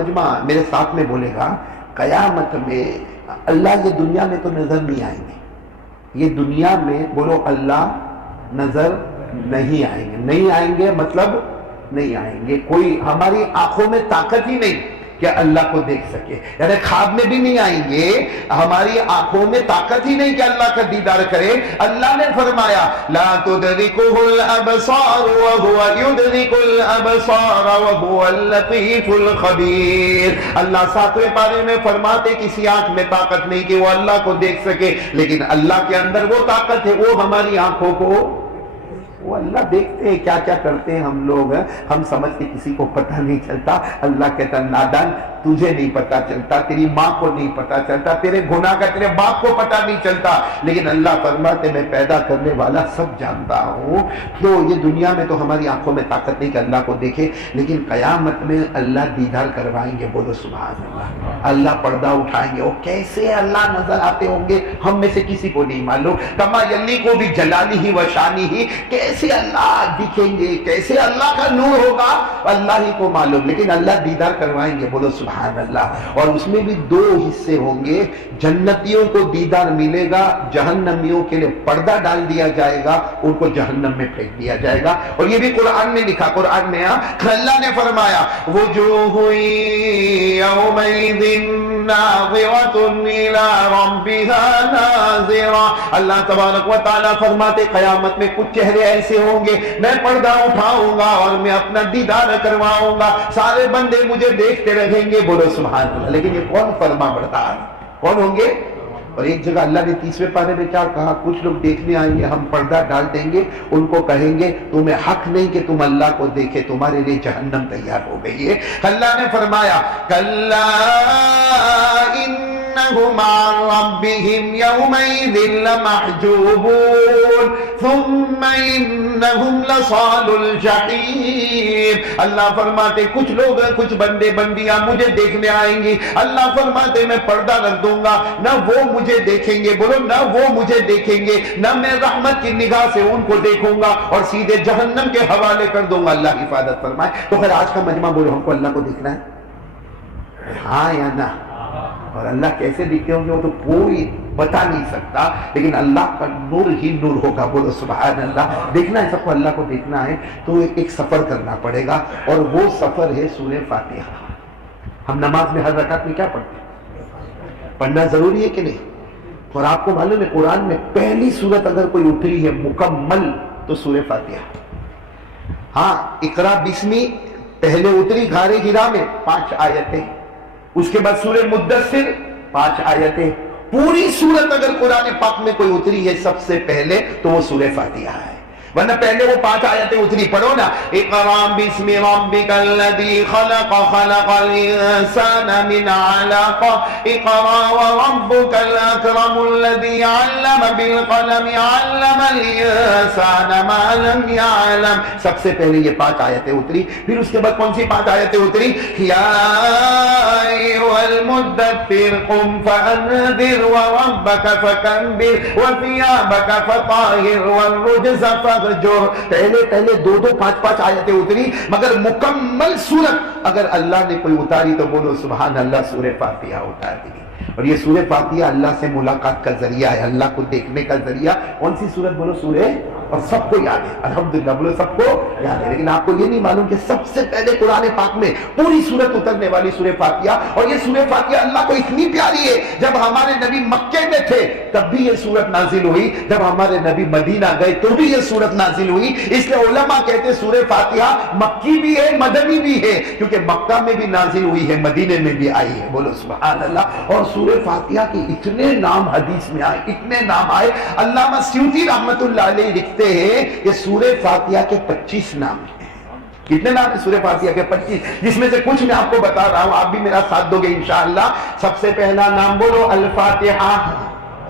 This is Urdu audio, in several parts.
مجمع میرے ساتھ میں بولے گا قیامت میں اللہ یہ دنیا میں تو نظر نہیں آئیں گے. یہ دنیا میں بولو اللہ نظر نہیں آئیں گے. نہیں آئیں گے مطلب نہیں آئیں گے. کوئی ہماری آنکھوں میں طاقت ہی نہیں کہ اللہ کو دیکھ سکے. یعنی خواب میں بھی نہیں آئیں گے. ہماری آنکھوں میں طاقت ہی نہیں کہ اللہ کا دیدار کرے. اللہ نے فرمایا لا تدركه الابصار وهو يدرك الابصار وهو اللطيف الخبير. اللہ ساتویں پارے میں فرماتے کسی آنکھ میں طاقت نہیں کہ وہ اللہ کو دیکھ سکے، لیکن اللہ کے اندر وہ طاقت ہے، وہ ہماری آنکھوں کو وہ اللہ دیکھتے ہیں کیا کیا کرتے ہیں ہم لوگ. ہم سمجھتے کسی کو پتہ نہیں چلتا. اللہ کہتا نادان تجھے نہیں پتا چلتا، تیری ماں کو نہیں پتا چلتا، تیرے گناہ کا تیرے باپ کو پتا نہیں چلتا، لیکن اللہ فرماتے میں پیدا کرنے والا سب جانتا ہوں. تو یہ دنیا میں تو ہماری آنکھوں میں طاقت نہیں کہ اللہ کو دیکھے، لیکن قیامت میں اللہ دیدار کروائیں گے. بولو سبحان اللہ. اللہ پردہ اٹھائیں گے. وہ کیسے اللہ نظر آتے ہوں گے ہم میں سے کسی کو نہیں معلوم. کما یلی کو بھی جلالی ہی و شانی ہی، کیسے اللہ دکھیں گے، کیسے اللہ کا نور ہوگا اللہ ہی کو معلوم، لیکن اللہ دیدار کروائیں گے. بولو سبحان اللہ. اور اس میں بھی دو حصے ہوں گے. جنتیوں کو دیدار ملے گا، جہنمیوں کے لیے پردہ ڈال دیا جائے گا، ان کو جہنم میں پھینک دیا جائے گا. اور یہ بھی قرآن میں لکھا، قرآن میں اللہ نے فرمایا وجوہ یومئذ ناظرۃ الی ربها ناظرہ. اللہ تبارک و تعالیٰ فرماتے قیامت میں کچھ چہرے ایسے ہوں گے میں پردہ اٹھاؤں گا اور میں اپنا دیدار کرواؤں گا، سارے بندے مجھے دیکھتے رہیں گے. بولو سبحان اللہ. لیکن یہ کون فرما بردار کون ہوں گے؟ اور ایک جگہ اللہ نے 30ویں پارے میں کیا کہا؟ کچھ لوگ دیکھنے آئیں گے، ہم پردہ ڈال دیں گے، ان کو کہیں گے تمہیں حق نہیں کہ تم اللہ کو دیکھے، تمہارے لیے جہنم تیار ہو گئی ہے. اللہ نے فرمایا کلا انہم عن ربہم یومئذ لمحجوبون ثم انہم لصال الجحیم. اللہ فرماتے کچھ لوگ کچھ بندے بندیاں مجھے دیکھنے آئیں گی، اللہ فرماتے میں پردہ رکھ دوں گا، نہ وہ مجھے دیکھیں گے. بولو نہ وہ مجھے دیکھیں گے، نہ میں رحمت کی نگاہ سے ان کو دیکھوں گا اور سیدھے جہنم کے حوالے کر دوں گا. اللہ حفاظت فرمائے. تو پھر آج کا مجمع بولو ہم کو اللہ کو دیکھنا ہے، ہاں یا نہ؟ اور اللہ کیسے دکھتے ہوں گے وہ تو کوئی بتا نہیں سکتا، لیکن اللہ کا نور ہی نور ہوگا. بولو سبحان اللہ. دیکھنا ہے سب کو، اللہ کو دیکھنا ہے تو ایک سفر کرنا پڑے گا، اور وہ سفر ہے سورہ فاتحہ. ہم نماز میں ہر رکعت میں کیا پڑھتے ہیں؟ پڑھنا ضروری ہے کہ نہیں؟ اور آپ کو معلوم ہے قرآن میں پہلی سورت اگر کوئی اتری ہے مکمل تو سورہ فاتحہ. ہاں اقرا بسمی پہلے اتری غار ہرا میں 5 آیتیں، اس کے بعد سورہ مدثر 5 آیتیں. پوری سورت اگر قرآن پاک میں کوئی اتری ہے سب سے پہلے تو وہ سورہ فاتحہ ہے، ورنہ پہلے وہ 5 آیتیں اتری. پڑھو نا اقرا بسم ربک الذی خلق خلق الانسان من علق اقرا وربک الاکرم الذی علم بالقلم علم الانسان ما لم يعلم. سب سے پہلے یہ 5 آیتیں اتری. پھر اس کے بعد کون سی 5 آیتیں اتری؟ یا ایھا المدثر قم فانذر وربک فکبر وثیابک فطہر والرجز جو پہلے 2-5 آیتیں اتری، مگر مکمل سورت اگر اللہ نے کوئی اتاری تو بولو سبحان اللہ سورہ فاتحہ اتار دی. اور یہ سورہ فاتحہ اللہ سے ملاقات کا ذریعہ ہے، اللہ کو دیکھنے کا ذریعہ. کون سی سورت بولو؟ سورہ. اور سب کو یاد ہے الحمدللہ، بولو سب کو یاد ہے. لیکن آپ کو یہ نہیں معلوم کہ سب سے پہلے قرآن پاک میں پوری سورت اترنے والی سورہ فاتحہ. اور یہ سورہ فاتحہ اللہ کو اتنی پیاری ہے، جب ہمارے نبی مکے میں تھے تب بھی یہ سورت نازل ہوئی، جب ہمارے نبی مدینہ گئے تو بھی یہ سورت نازل ہوئی. اس لیے علماء کہتے ہیں سورہ فاتحہ مکی بھی ہے مدنی بھی ہے، کیونکہ مکہ میں بھی نازل ہوئی ہے، مدینے میں بھی آئی ہے. بولو سبحان اللہ. اور سورہ فاتحہ کے اتنے نام حدیث میں آئے، اتنے نام آئے. علامہ سیوطی رحمۃ اللہ علیہ لکھتے ہیں کہ سورہ فاتحہ کے 25 نام ہیں. کتنے نام ہیں سورہ فاتحہ کے؟ 25، جس میں سے کچھ میں آپ کو بتا رہا ہوں، آپ بھی میرا ساتھ دو گے انشاءاللہ. سب سے پہلا نام بولو الفاتحہ.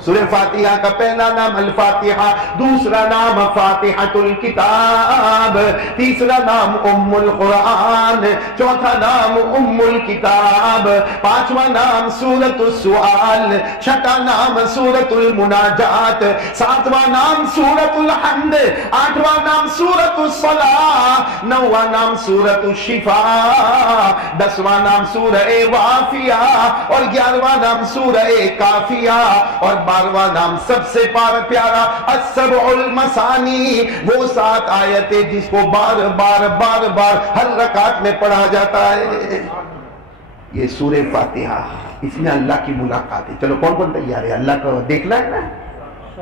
سورہ فاتحہ کا پہلا نام الفاتحہ، دوسرا نام فاتحۃ الکتاب، تیسرا نام ام القرآن، چوتھا نام ام الکتاب، پانچواں نام سورۃ السؤال، چھٹا نام سورۃ المناجات، ساتواں نام سورۃ الحمد، آٹھواں نام سورۃ الصلاۃ، نواں نام سورۃ الشفاء، دسواں نام سورہ وافیہ اور 11واں نام سورہ کافیہ اور 12واں نام سب سے پیارا السبع المثانی، وہ 7 آیتیں جس کو بار بار ہر رکعت میں پڑھا جاتا ہے۔ یہ سورہ فاتحہ، اس میں اللہ کی ملاقات ہے۔ چلو کون کون تیار ہے؟ اللہ کو دیکھنا ہے نا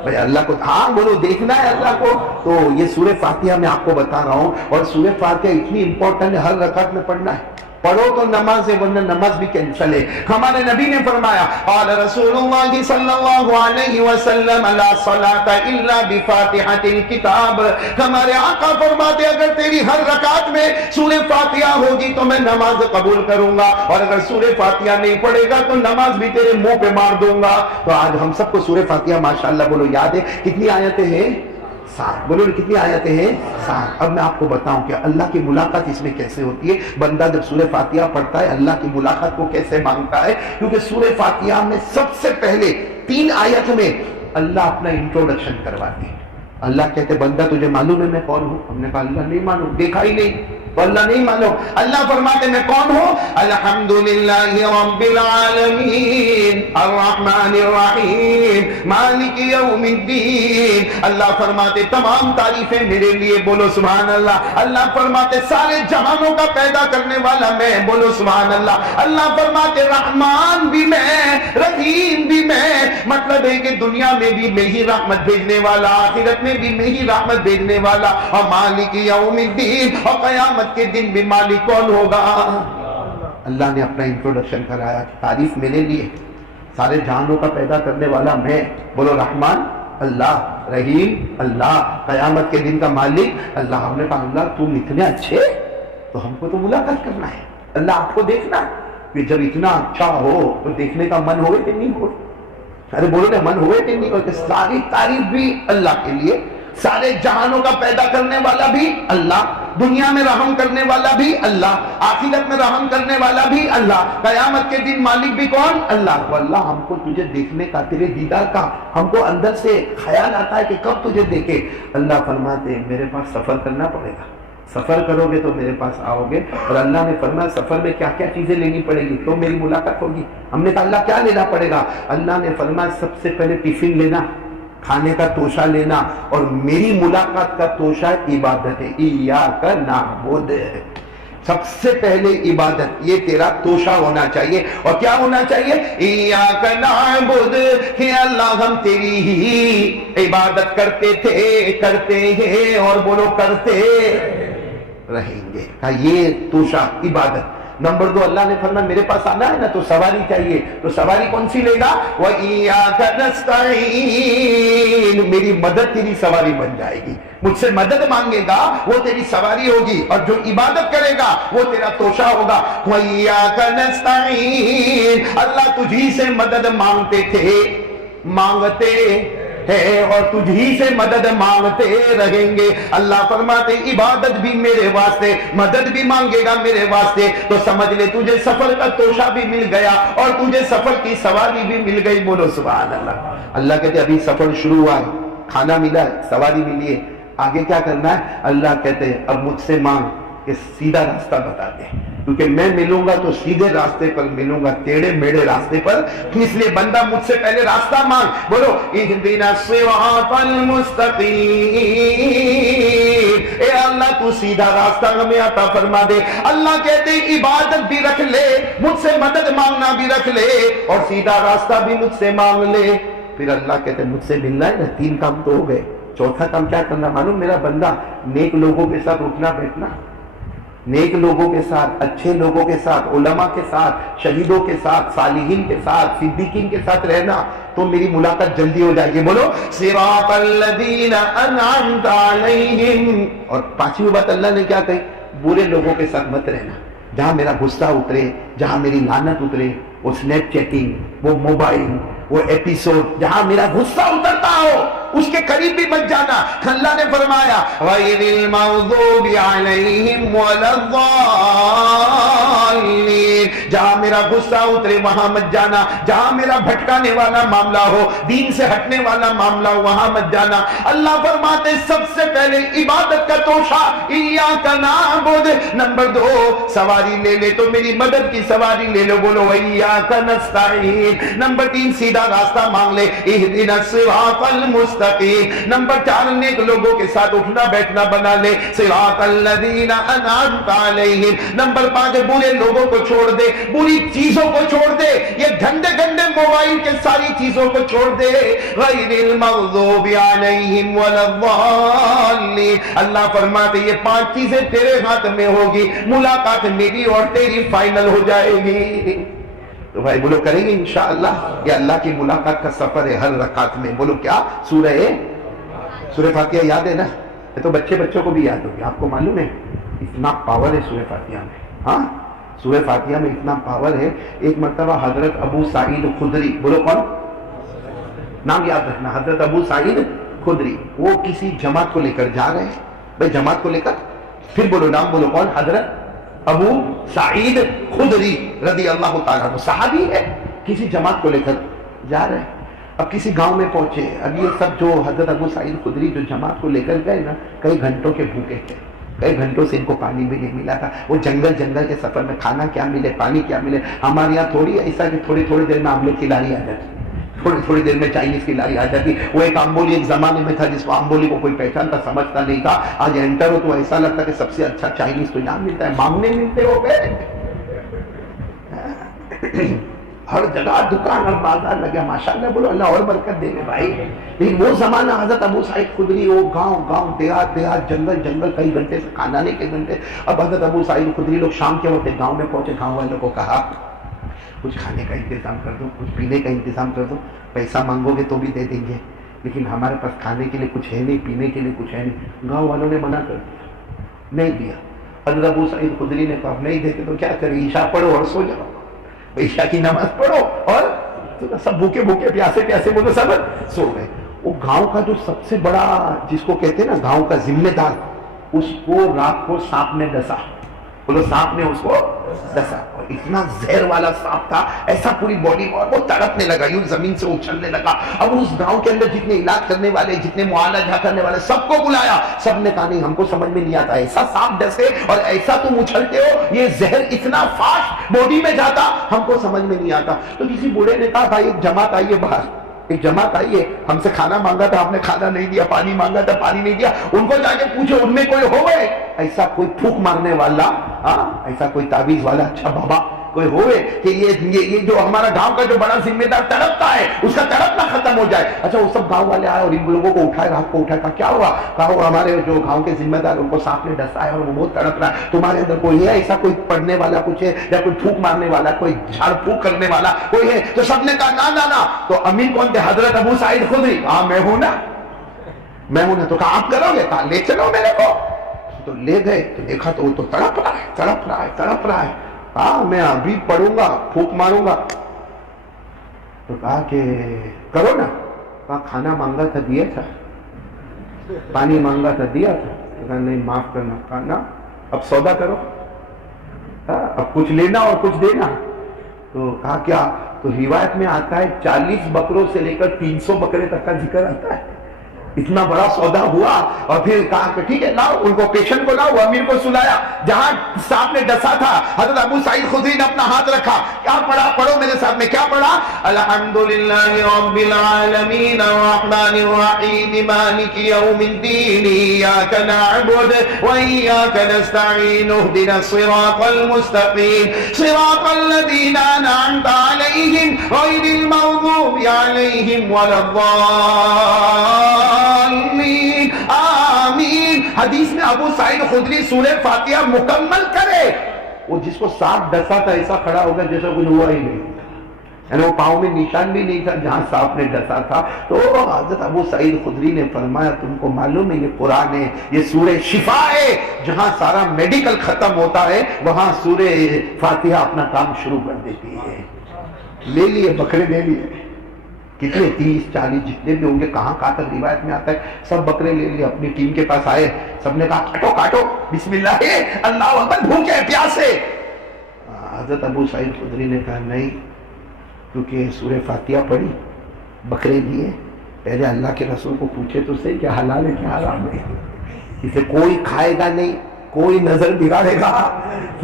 بھائی، اللہ کو ہاں بولو، دیکھنا ہے اللہ کو۔ تو یہ سورہ فاتحہ میں آپ کو بتا رہا ہوں، اور سورہ فاتحہ اتنی امپورٹنٹ ہے، ہر رکعت میں پڑھنا ہے۔ پڑھو تو نماز ہے، ورنہ نماز بھی کینسل ہے۔ ہمارے نبی نے فرمایا قال رسول اللہ صلی اللہ علیہ وسلم لا صلاۃ الا بفاتحۃ الکتاب، ہمارے آقا فرماتے اگر تیری ہر رکعت میں سورہ فاتحہ ہوگی تو میں نماز قبول کروں گا، اور اگر سورہ فاتحہ نہیں پڑھے گا تو نماز بھی تیرے منہ پہ مار دوں گا۔ تو آج ہم سب کو سورہ فاتحہ ماشاءاللہ بولو یاد ہے، کتنی آیتیں ہیں؟ 7۔ بولو کتنی آیتیں ہیں؟ 7۔ اب میں آپ کو بتاؤں کہ اللہ کی ملاقات اس میں کیسے ہوتی ہے۔ بندہ جب سورہ فاتحہ پڑھتا ہے اللہ کی ملاقات کو کیسے مانگتا ہے، کیونکہ سورہ فاتحہ میں سب سے پہلے 3 آیت میں اللہ اپنا انٹروڈکشن کرواتے ہیں۔ اللہ کہتے بندہ تجھے معلوم ہے میں کون ہوں؟ ہم نے کہا اللہ نہیں معلوم، دیکھا ہی نہیں تو اللہ نہیں معلوم۔ اللہ فرماتے میں کون ہوں؟ الحمدللہ رب العالمین الرحمن الرحیم مالک یوم الدین۔ اللہ فرماتے تمام تعریفیں میرے لیے، بولو سبحان اللہ۔ اللہ فرماتے سارے جہانوں کا پیدا کرنے والا میں، بولو سبحان اللہ۔ اللہ فرماتے رحمان بھی میں، رحیم بھی میں، مطلب ہے کہ دنیا میں بھی میں ہی رحمت بھیجنے والا، آخرت میں بھی میں ہی رحمت بھیجنے والا، اور مالک یوم الدین، اور قیامت کے دن بھی مالک کون ہوگا؟ اللہ نے اپنا انٹروڈکشن کرایا، تعریف میرے لیے، سارے جہانوں کا پیدا کرنے والا میں، بولو رحمان اللہ، رحیم اللہ، قیامت کے دن کا مالک اللہ۔ ہم نے کہا اللہ تم اتنے اچھے، تو ہم کو تو ملاقات کرنا ہے، اللہ آپ کو دیکھنا ہے۔ کہ جب اتنا اچھا ہو تو دیکھنے کا من ہوئے کہ نہیں ہو؟ ارے بولو نا من ہوئے کہ نہیں ہو؟ کہ ساری تعریف بھی اللہ کے لیے، سارے جہانوں کا پیدا کرنے والا بھی اللہ، دنیا میں رحم کرنے والا بھی اللہ، آخرت میں رحم کرنے والا بھی اللہ، قیامت کے دن مالک بھی کون؟ اللہ۔ تو اللہ ہم کو تجھے دیکھنے کا، تیرے دیدار کا ہم کو اندر سے خیال آتا ہے کہ کب تجھے دیکھے۔ اللہ فرماتے ہیں میرے پاس سفر کرنا پڑے گا، سفر کرو گے تو میرے پاس آؤ گے۔ اور اللہ نے فرمایا سفر میں کیا کیا چیزیں لینی پڑے گی تو میری ملاقات ہوگی۔ ہم نے کہا اللہ کیا لینا پڑے گا؟ اللہ نے فرمایا سب سے پہلے ٹفن لینا، کھانے کا توشہ لینا، اور میری ملاقات کا توشہ عبادت ہے، ایاک نعبد، سب سے پہلے عبادت، یہ تیرا توشہ ہونا چاہیے۔ اور کیا ہونا چاہیے؟ ایاک نعبد، کہ اللہ ہم تیری ہی عبادت کرتے تھے، کرتے ہیں، اور بولو کرتے رہیں گے۔ کہا یہ توشہ عبادت۔ نمبر 2 اللہ نے فرمایا میرے پاس آنا ہے نا تو سواری چاہیے، تو سواری کون سی لے گا؟ وَإِيَّاكَ نَسْتَعِينُ، میری مدد تیری سواری بن جائے گی۔ مجھ سے مدد مانگے گا وہ تیری سواری ہوگی، اور جو عبادت کرے گا وہ تیرا توشہ ہوگا۔ وَإِيَّاكَ نَسْتَعِينُ، اللہ تجھی سے مدد مانگتے تھے، مانگتے ہے، اور تجھی سے مدد مانگتے رہیں گے۔ اللہ فرماتے عبادت بھی میرے واسطے، مدد بھی مانگے گا میرے واسطے، تو سمجھ لے تجھے سفر کا توشہ بھی مل گیا اور تجھے سفر کی سواری بھی مل گئی، بولو سبحان اللہ۔ اللہ کہتے ابھی سفر شروع ہوا ہے، کھانا ملا ہے، سواری ملی ہے، آگے کیا کرنا ہے؟ اللہ کہتے ہیں اب مجھ سے مانگ کہ سیدھا راستہ بتا دے، کیونکہ میں ملوں گا تو سیدھے راستے پر ملوں گا، ٹیڑھے میڑے راستے پر، اس لیے بندہ مجھ سے پہلے راستہ مانگ، بولو اہدنا الصراط المستقیم، اے اللہ تو سیدھا راستہ ہمیں عطا فرما دے۔ اللہ کہتے ہیں عبادت بھی رکھ لے، مجھ سے مدد مانگنا بھی رکھ لے، اور سیدھا راستہ بھی مجھ سے مانگ لے۔ پھر اللہ کہتے ہیں مجھ سے ملنا ہے نا، 3 کام تو ہو گئے، چوتھا کام کیا کرنا معلوم؟ میرا بندہ نیک لوگوں کے ساتھ اٹھنا بیٹھنا، نیک لوگوں کے ساتھ، اچھے لوگوں کے ساتھ، علماء کے ساتھ، شہیدوں کے ساتھ، صالحین کے ساتھ، صدیقین کے ساتھ رہنا، تو میری ملاقات جلدی ہو جائے گی۔ بولو صراط الذین انعمت علیہم۔ اور 5ویں بات اللہ نے کیا کہی؟ برے لوگوں کے ساتھ مت رہنا، جہاں میرا غصہ اترے، جہاں میری لعنت اترے، وہ سنیپ چیٹنگ، وہ موبائل، وہ ایپیسوڈ جہاں میرا غصہ اترتا ہو اس کے قریب بھی مت جانا. اللہ نے فرمایا غیر المغضوب علیہم ولا الضالین، جہاں میرا غصہ اترے وہاں مت جانا، جہاں میرا بھٹکانے والا معاملہ ہو، دین سے ہٹنے والا معاملہ ہو، وہاں مت جانا. اللہ فرماتے سب سے پہلے عبادت کا توشہ ایاک نعبد. نمبر 2 سواری لے لے تو میری مدد کی سواری لے لو، بولو ایاک نستعین. نمبر 3 سیدھا راستہ مانگ لے، اہدنا الصراط المستقیم. نمبر 4 نیک لوگوں کے ساتھ اٹھنا بیٹھنا بنا لے، صراط الذین انعمت علیہم. نمبر 5 برے لوگوں کو چھوڑ دے، بری چیزوں کو چھوڑ دے، یہ گندے گندے موبائل کے ساری چیزوں کو چھوڑ دے. غیر المغضوب علیہم ولا الضالین. اللہ فرماتے یہ 5 چیزیں تیرے ہاتھ میں ہوگی، ملاقات میری اور تیری فائنل ہو جائے گی. تو بھائی بولو کریں گے انشاءاللہ. یہ اللہ کی ملاقات کا سفر ہے ہر رکعت میں. بولو کیا؟ سورہ فاتحہ یاد ہے نا؟ یہ تو بچوں کو بھی یاد ہوگی. آپ کو معلوم ہے اتنا پاور ہے سورہ فاتحہ میں. ہاں سورہ فاتحہ میں اتنا پاور ہے. ایک مرتبہ حضرت ابو سعید خدری، بولو کون؟ نام یاد رکھنا، حضرت ابو سعید خدری. وہ کسی جماعت کو لے کر جا رہے ہیں. بھائی جماعت کو لے کر، پھر بولو نام بولو کون؟ حضرت ابو سعید خدری رضی اللہ تعالیٰ عنہ، صحابی ہے. کسی جماعت کو لے کر جا رہے ہیں. اب کسی گاؤں میں پہنچے. اب یہ سب جو حضرت ابو سعید خدری جو جماعت کو لے کر گئے نا، کئی گھنٹوں کے بھوکے تھے، کئی گھنٹوں سے ان کو پانی بھی نہیں ملا تھا. وہ جنگل کے سفر میں کھانا کیا ملے، پانی کیا ملے. ہمارے یہاں تھوڑی ایسا کہ تھوڑی دیر میں آملیٹ کی لاری آ جاتی، تھوڑی دیر میں چائنیز کی لاری آ جاتی. وہ ایک امبولی ایک زمانے میں تھا جس کو امبولی کو کوئی پہچانتا سمجھتا نہیں تھا. آج انٹر ہو تو ایسا لگتا کہ سب سے اچھا چائنیز تو یہاں ملتا ہے، مانگنے ملتے ہو گئے. ہر جگہ دکان اور بازار لگا. ماشاءاللہ بولو اللہ اور برکت دے گے بھائی. لیکن وہ زمانہ حضرت ابو سعید خدری، وہ گاؤں دیہات جنگل کئی گھنٹے سے کھانا نہیں کے گھنٹے. اب حضرت ابو سعید خدری لوگ شام کے وقت گاؤں میں پہنچے. گاؤں والوں کو کہا کچھ کھانے کا انتظام کر دو، کچھ پینے کا انتظام کر دو. پیسہ مانگو گے تو بھی دے دیں گے، لیکن ہمارے پاس کھانے کے لیے کچھ ہے نہیں، پینے کے لیے کچھ ہے نہیں. گاؤں والوں نے منع کر دیا، نہیں دیا. حضرت ابو سعید خدری نے کہا نہیں دیتے تو کیا کریں، عشاء پڑھو اور سو جاؤ. عشاء کی نماز پڑھو اور سب بھوکے پیاسے بولو سب سو گئے. وہ گاؤں کا جو سب سے بڑا جس کو کہتے ہیں نا گاؤں کا ذمہ دار، اس کو رات کو سانپ نے ڈسا. بولو سانپ نے اس کو ڈسا. اور اتنا زہر والا سانپ تھا، ایسا پوری باڈی، اور وہ تڑپنے لگا، یوں زمین سے اچھلنے لگا. اب اس گاؤں کے اندر جتنے علاج کرنے والے، جتنے معالجہ کرنے والے، سب کو بلایا. سب نے کہا نہیں ہم کو سمجھ میں نہیں آتا، ایسا سانپ ڈسے اور ایسا تم اچھلتے ہو، یہ زہر اتنا فاسٹ باڈی میں جاتا، ہم کو سمجھ میں نہیں آتا. تو کسی بوڑھے نے کہا بھائی ایک جماعت آئیے باہر، ایک جماعت آئیے، ہم سے کھانا مانگا تھا آپ نے کھانا نہیں دیا، پانی مانگا تھا پانی نہیں دیا. ان کو جا کے پوچھو ان میں کوئی ہوئے ایسا کوئی پھونک مارنے والا، ایسا کوئی تعویذ والا اچھا بابا کوئی ہوئے کہ یہ جو ہمارا گاؤں کا جو بڑا ذمہ دار تڑپتا ہے اس کا تڑپنا ختم ہو جائے. اچھا وہ سب گاؤں والے آئے اور ان لوگوں کو اٹھائے، رات کو اٹھائے. کہا کیا ہوا؟ کہا وہ ہمارے جو گاؤں کے ذمہ دار ان کو سانپ نے ڈسا ہے اور وہ بہت تڑپ رہا ہے. تمہارے اندر کوئی ہے ایسا، کوئی پڑھنے والا کچھ ہے یا کوئی پھونک مارنے والا، کوئی جھاڑ پھونک کرنے والا کوئی ہے؟ تو سب نے کہا نہ. تو امیر کون تھے؟ حضرت ابو سعید خدری. ہاں میں ہوں نا. تو کہا آپ کرو گے؟ کہا لے چلو میرے کو. تو لے گئے تو دیکھا تو وہ تو تڑپ رہا ہے. ہاں میں ابھی پڑھوں گا، پھونک ماروں گا. تو کہا کہ کرو نا. کہا کھانا مانگا تھا دیا تھا، پانی مانگا تھا دیا تھا. کہا نہیں معاف کرنا. کہا نا اب سودا کرو، اب کچھ لینا اور کچھ دینا. تو کہا کیا؟ تو روایت میں آتا ہے 40 بکروں سے لے کر 300 بکرے تک کا ذکر آتا ہے. اتنا بڑا سودا ہوا. اور پھر کہا کہ ٹھیک ہے لاؤ، ان کو پیشنٹ کو لاؤ. امیر کو سلایا جہاں سانپ نے ڈسا تھا. حضرت ابو سعید خدری نے اپنا ہاتھ رکھا. کیا پڑھا؟ پڑھو میرے ساتھ میں. کیا پڑھا؟ الحمدللہ رب العالمین الرحمن الرحیم مالک یوم الدین ایاک نعبد و ایاک نستعین اہدنا الصراط المستقیم صراط الذین انعمت علیہم غیر المغضوب علیہم ولا الضالین آمین. حدیث میں ابو سعید خدری سورہ فاتحہ مکمل کرے، وہ جس کو سانپ ڈسا تھا ایسا کھڑا ہوگا جیسا کچھ ہوا ہی نہیں، یعنی وہ پاؤں میں نشان بھی نہیں تھا جہاں سانپ نے ڈسا تھا. تو حضرت ابو سعید خدری نے فرمایا تم کو معلوم ہے یہ قرآن ہے، یہ سورہ شفا ہے. جہاں سارا میڈیکل ختم ہوتا ہے وہاں سورہ فاتحہ اپنا کام شروع کر دیتی ہے. لے لیے بکرے لے لیے. کتنے 30-40 جتنے بھی ہوں گے، کہاں تک روایت میں آتا ہے، سب بکرے لے لیے اپنی ٹیم کے پاس آئے، سب نے کہا کاٹو کاٹو بسم اللہ، اللہ اکبر، بھوکے پیاسے۔ حضرت ابو سعید خدری نے کہا نہیں، کیونکہ سورہ فاتحہ پڑھی، بکرے لیے، پہلے اللہ کے رسول کو پوچھے تو صحیح کیا حلال ہے کیا حرام ہے، اسے کوئی کھائے گا نہیں، کوئی نظر بگاڑے گا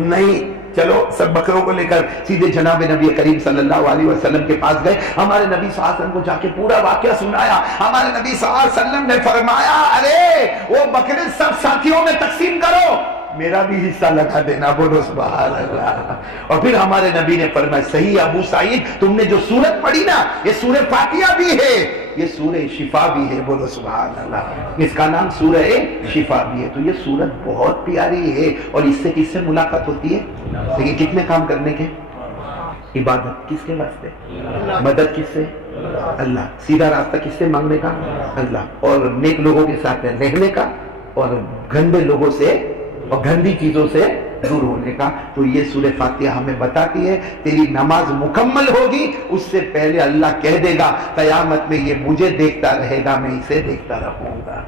نہیں۔ چلو سب بکروں کو لے کر سیدھے جناب نبی کریم صلی اللہ علیہ وسلم کے پاس گئے، ہمارے نبی صلی اللہ علیہ وسلم کو جا کے پورا واقعہ سنایا۔ ہمارے نبی صلی اللہ علیہ وسلم نے فرمایا ارے وہ بکرے سب ساتھیوں میں تقسیم کرو، میرا بھی حصہ لگا دینا، بولو سبحان اللہ۔ اور پھر ہمارے نبی نے فرمایا صحیح ابو سعید، تم نے جو سورت پڑھی نا، یہ سورہ فاتحہ بھی ہے، یہ سورہ شفا بھی ہے، بولو سبحان اللہ، اس کا نام سورہ شفا بھی ہے۔ تو یہ سورت بہت پیاری ہے، اور اس سے کس سے ملاقات ہوتی ہے؟ لیکن کتنے کام کرنے کے؟ عبادت کس کے واسطے؟ مدد کس سے؟ اللہ۔ سیدھا راستہ کس سے مانگنے کا؟ اللہ۔ اور نیک لوگوں کے ساتھ رہنے کا، اور گندے لوگوں سے اور گندی چیزوں سے دور ہونے کا۔ تو یہ سورہ فاتحہ ہمیں بتاتی ہے تیری نماز مکمل ہوگی اس سے پہلے اللہ کہہ دے گا قیامت میں یہ مجھے دیکھتا رہے گا، میں اسے دیکھتا رہوں گا۔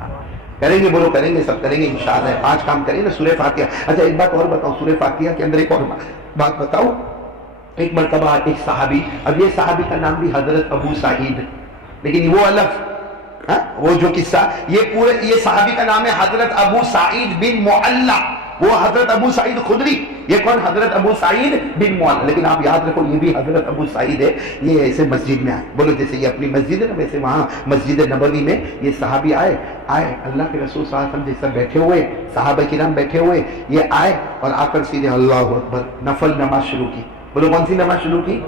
کریں گے؟ بولو کریں گے، سب کریں گے انشاءاللہ۔ 5 کام کریں نا سورہ فاتحہ۔ اچھا ایک بات اور بتاؤ، سورہ فاتحہ کے اندر ایک اور بات بتاؤ۔ ایک مرتبہ ایک صحابی، اب یہ صحابی کا نام بھی حضرت ابو سعید، لیکن وہ الگ، وہ جو قصہ، یہ صحابی کا نام ہے حضرت ابو سعید بن معلہ، وہ حضرت ابو سعید خدری، یہ کون؟ حضرت ابو سعید بن معلہ۔ لیکن آپ یاد رکھو یہ بھی حضرت ابو سعید ہے، یہ ایسے مسجد میں آئے، بولو جیسے یہ اپنی مسجد ہے نا، ویسے وہاں مسجد نبوی میں یہ صحابی آئے اللہ کے رسول صلی اللہ علیہ وسلم جیسا بیٹھے ہوئے، صحابہ کرام بیٹھے ہوئے، یہ آئے اور آ کر سیدھے اللہ اکبر نفل نماز شروع کی۔ بولو کون سی نماز شروع کی؟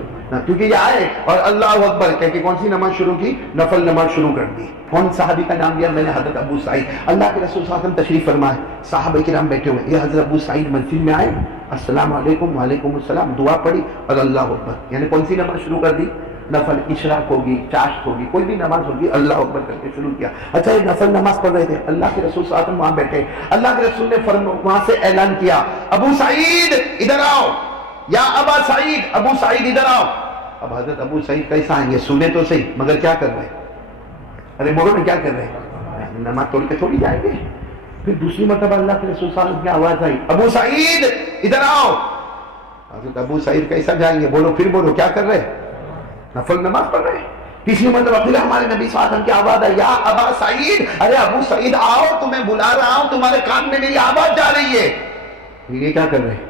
کیونکہ یہ آئے اور اللہ اکبر کہہ کے کون سی نماز شروع کی؟ نفل نماز شروع کر دی۔ کون صحابی کا نام لیا میں نے؟ حضرت ابو سعید۔ اللہ کے رسول صلی اللہ علیہ وسلم تشریف فرمائے، صحابہ کرام بیٹھے ہوئے، یہ حضرت ابو سعید مسجد میں آئے، السلام علیکم، وعلیکم السلام، دعا پڑھی اور اللہ اکبر، یعنی کون سی نماز شروع کر دی؟ نفل، اشراق ہوگی، چاشت ہوگی، کوئی بھی نماز ہوگی، اللہ اکبر کر کے شروع کیا۔ اچھا یہ نفل نماز پڑھ رہے تھے، اللہ کے رسول صلی اللہ علیہ وسلم وہاں بیٹھے، اللہ کے رسول نے وہاں سے اعلان کیا ابو سعید ادھر آؤ، یا ابا سعید، ابو سعید ادھر آؤ۔ اب حضرت ابو سعید کیسا آئیں گے؟ سنے تو صحیح مگر کیا کر رہے ہیں؟ ارے بولو میں کیا کر رہے ہیں؟ نماز توڑ کے تھوڑی جائیں گے۔ پھر دوسری مرتبہ اللہ کے رسول صلی اللہ علیہ وسلم کی آواز آئی ابو سعید ادھر آؤ۔ حضرت ابو سعید کیسا جائیں گے؟ بولو پھر بولو کیا کر رہے ہیں؟ نفل نماز پڑھ رہے ہیں۔ تیسری مرتبہ پھر ہمارے نبی صلی اللہ علیہ وسلم کی آواز آئی یا ابا سعید، ارے ابو سعید آؤ، تمہیں بلا رہا ہوں، تمہارے کان میں میری آواز جا رہی ہے۔ یہ کیا کر رہے ہیں؟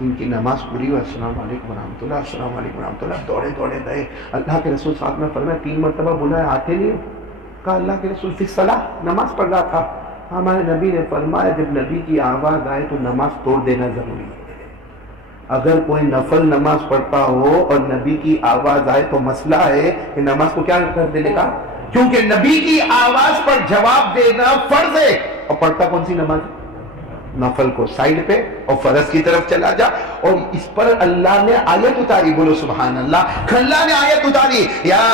ان کی نماز پوری ہوئی، السلام علیکم ورحمۃ اللہ، السلام علیکم ورحمۃ اللہ، دوڑے دوڑے گئے۔ اللہ کے رسول صاحب نے فرمایا 3 مرتبہ بلایا، آتے نہیں ہو؟ کہا اللہ کے رسول فی الصلاۃ، نماز پڑھ رہا تھا۔ ہمارے نبی نے فرمایا جب نبی کی آواز آئے تو نماز توڑ دینا ضروری ہے۔ اگر کوئی نفل نماز پڑھتا ہو اور نبی کی آواز آئے تو مسئلہ ہے کہ نماز کو کیا کر دینے کا، کیونکہ نبی کی آواز پر جواب دینا فرض ہے، اور پڑھتا کون سی نماز؟ نفل کو سائیڈ پہ اور فرض کی طرف چلا جا۔ اور اس پر اللہ نے آیت اتاری، بولو سبحان اللہ، اللہ نے آیت اتاری یا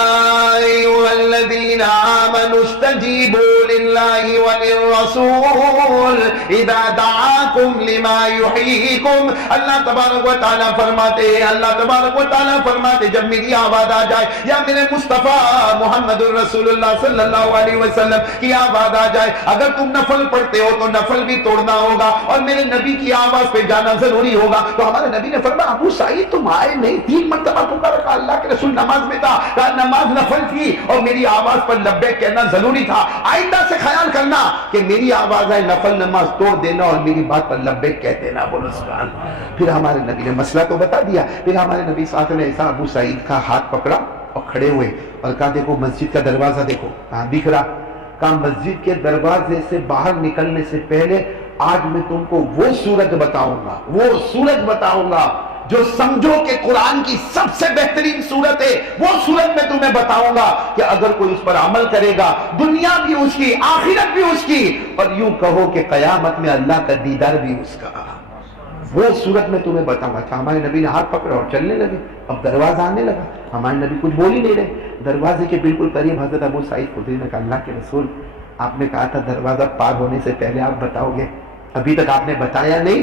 ایھا الذین آمنوا استجیبوا للہ وللرسول اذا دعاکم لما یحییکم۔ اللہ تبارک و تعالیٰ فرماتے ہیں، اللہ تبارک و تعالیٰ فرماتے جب میری آواز آ جائے یا میرے مصطفیٰ محمد الرسول اللہ صلی اللہ علیہ وسلم کی آواز آ جائے، اگر تم نفل پڑھتے ہو تو نفل بھی توڑنا ہوگا اور میرے نبی کی آواز پہ جانا ضروری ہوگا۔ تو ہمارے نبی نے فرمایا ابو سعید تم آئے نہیں، 3 مرتبہ پکارا، کہا اللہ کے رسول نماز میں تھا، کہا نماز نفل تھی اور میری آواز پر لبیک کہنا ضروری تھا، آئندہ سے خیال کرنا کہ میری آواز آئے نفل نماز توڑ دینا اور میری بات پر لبیک کہہ دینا، بولو سبحان اللہ۔ پھر ہمارے نبی نے مسئلہ تو بتا دیا، پھر ہمارے نبی صلی اللہ علیہ وسلم نے ایسا ابو سعید کا ہاتھ پکڑا اور کھڑے ہوئے اور کہا دیکھو مسجد کا دروازہ دیکھو کہاں دکھ رہا، کہا مسجد کے دروازے سے باہر نکلنے سے پہلے آج میں تم کو وہ سورت بتاؤں گا، وہ سورت بتاؤں گا جو سمجھو کہ قرآن کی سب سے بہترین سورت ہے، وہ سورت میں تمہیں بتاؤں گا کہ اگر کوئی اس پر عمل کرے گا دنیا بھی اس کی، آخرت بھی اس کی، اور یوں کہو کہ قیامت میں اللہ کا دیدار بھی اس کا، وہ سورت میں تمہیں بتاؤں گا۔ تھا ہمارے نبی نے ہاتھ پکڑا اور چلنے لگے، اب دروازہ آنے لگا، ہمارے نبی کچھ بول ہی نہیں رہے، دروازے کے بالکل قریب حضرت ابو سعید خدری نے کہا اللہ کے رسول آپ نے کہا تھا دروازہ پار ہونے سے پہلے آپ بتاؤ گے، ابھی تک آپ نے بتایا نہیں۔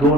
2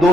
2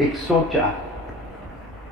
104।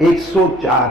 104,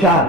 4,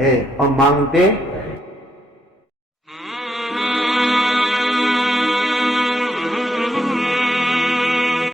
ہے اور مانگتے